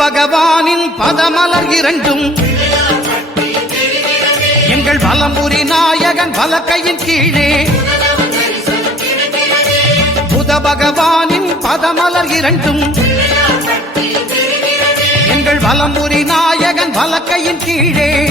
பகவானின் பதமலர் இரண்டும். எங்கள் வலம்புரி நாயகன் வலக்கையின் கீழே. புத பகவானின் பதமலர் இரண்டும். எங்கள் வலம்புரி நாயகன் வலக்கையின் கீழே.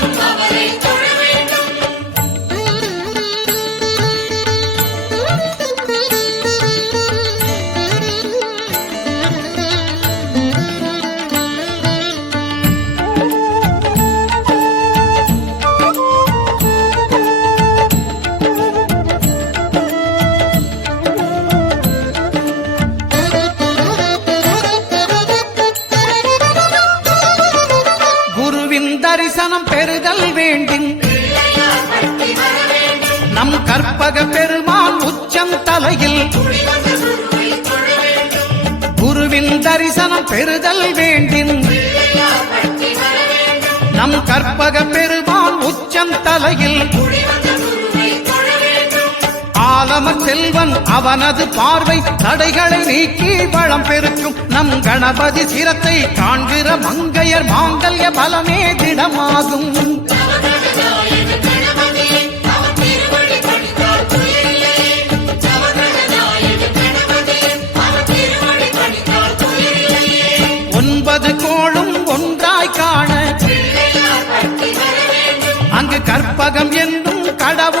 தரிசனம் பெறுதல் கற்பக பெருமாள் உச்சம் தலையில் குருவின் தரிசனம் பெறுதல் வேண்டின் நம் கற்பக பெருமாள் உச்சம் தலையில் ஆலம செல்வன் அவனது பார்வை தடைகளை நீக்கி வளம் பெருக்கும். நம் கணபதி சிரத்தை காண்கிற மங்கையர் மாங்கல்ய பலமே திடமாகும். அங்கு கற்பகம் என்றும் கடவுள்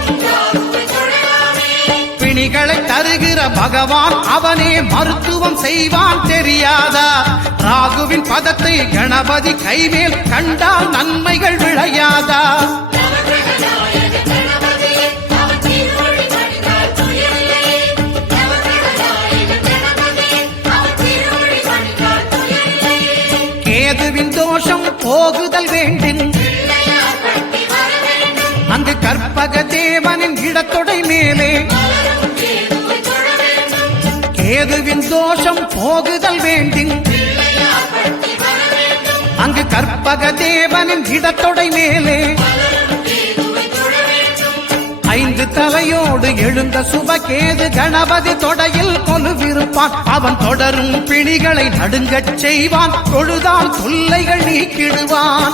பிணிகளை தருகிற பகவான் அவனே மருத்துவம் செய்வான் தெரியாதா? ராகுவின் பதத்தை கணபதி கைமேல் கண்டால் நன்மைகள் விளையாதா? கேதுவின் தோஷம் போகுதல் வேண்டும். அங்கு கற்பக தேவனின் இடத்தொடை மேலே தூரம் போகுதல் வேண்டும் அங்கு கற்பக தேவனின் இடத்தொடை மேலே ஐந்து தலையோடு எழுந்த சுபகேது கணபதி தொடையில் கொலுவிருப்பான். அவன் தொடரும் பிணிகளை நடுங்கச் செய்வான். தொழுதால் தொல்லைகள் நீக்கிடுவான்.